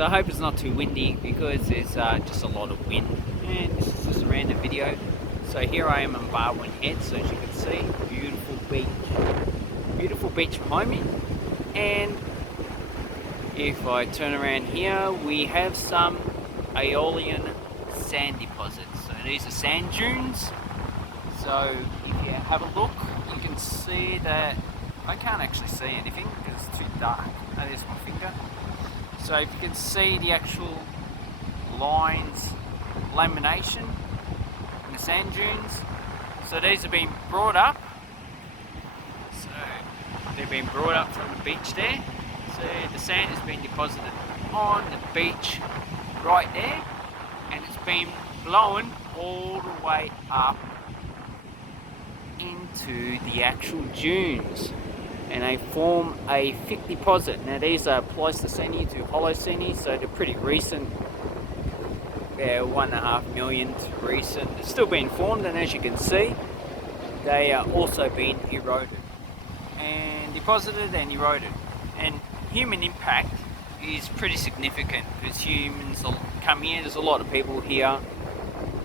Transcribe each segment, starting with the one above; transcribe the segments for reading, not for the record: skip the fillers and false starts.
So I hope it's not too windy because there's just a lot of wind, and this is just a random video. So here I am on Barwon Head, so as you can see, beautiful beach behind me. And if I turn around here, we have some Aeolian sand deposits. So these are sand dunes. So if you have a look, you can see that I can't actually see anything because it's too dark. Oh, there's my finger. So if you can see the actual lines, lamination in the sand dunes. So these have been brought up. So they've been brought up from the beach there. So the sand has been deposited on the beach right there, and it's been blown all the way up into the actual dunes, and they form a thick deposit. Now these are Pleistocene to Holocene, so they're pretty recent. They're 1.5 million to recent. They're still being formed, and as you can see, they are also being eroded and deposited and eroded. And human impact is pretty significant because humans will come here. There's a lot of people here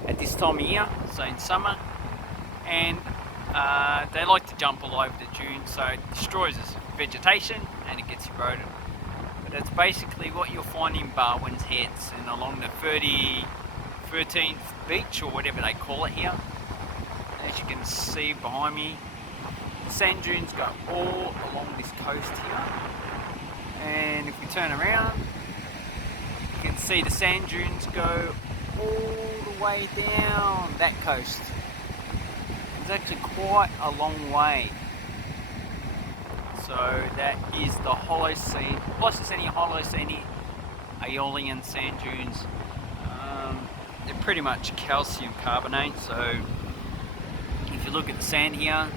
at this time of year, so in summer, and they like to jump all over the dune, so it destroys this vegetation and it gets eroded. But that's basically what you'll find in Barwon's Heads and along the 13th beach, or whatever they call it here. As you can see behind me, the sand dunes go all along this coast here. And if we turn around, you can see the sand dunes go all the way down that coast. It's actually quite a long way. So that is the Holocene, Pleistocene, Holocene, Aeolian sand dunes. They're pretty much calcium carbonate. So if you look at the sand here,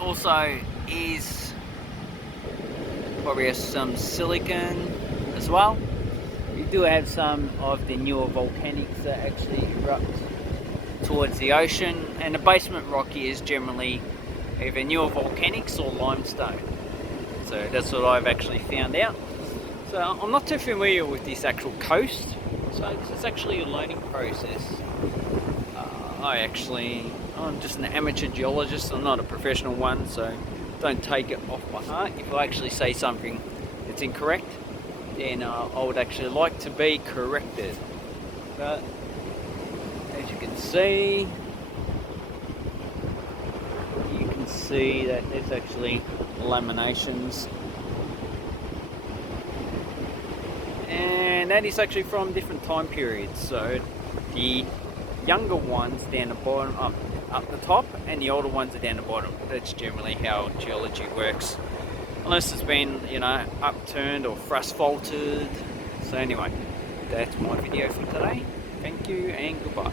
also is probably has some silicon as well. We do have some of the newer volcanics that actually erupt towards the ocean, and the basement rock here is generally either newer volcanics or limestone. So that's what I've actually found out. So I'm not too familiar with this actual coast, so this is actually a learning process. I'm just an amateur geologist. I'm not a professional one, so don't take it off by heart. If I actually say something that's incorrect, then I would actually like to be corrected. But as you can see that there's actually laminations, and that is actually from different time periods. So the younger ones down the bottom, up the top, and the older ones are down the bottom. That's generally how geology works, unless it's been, upturned or thrust faulted. So anyway, that's my video for today. Thank you and goodbye.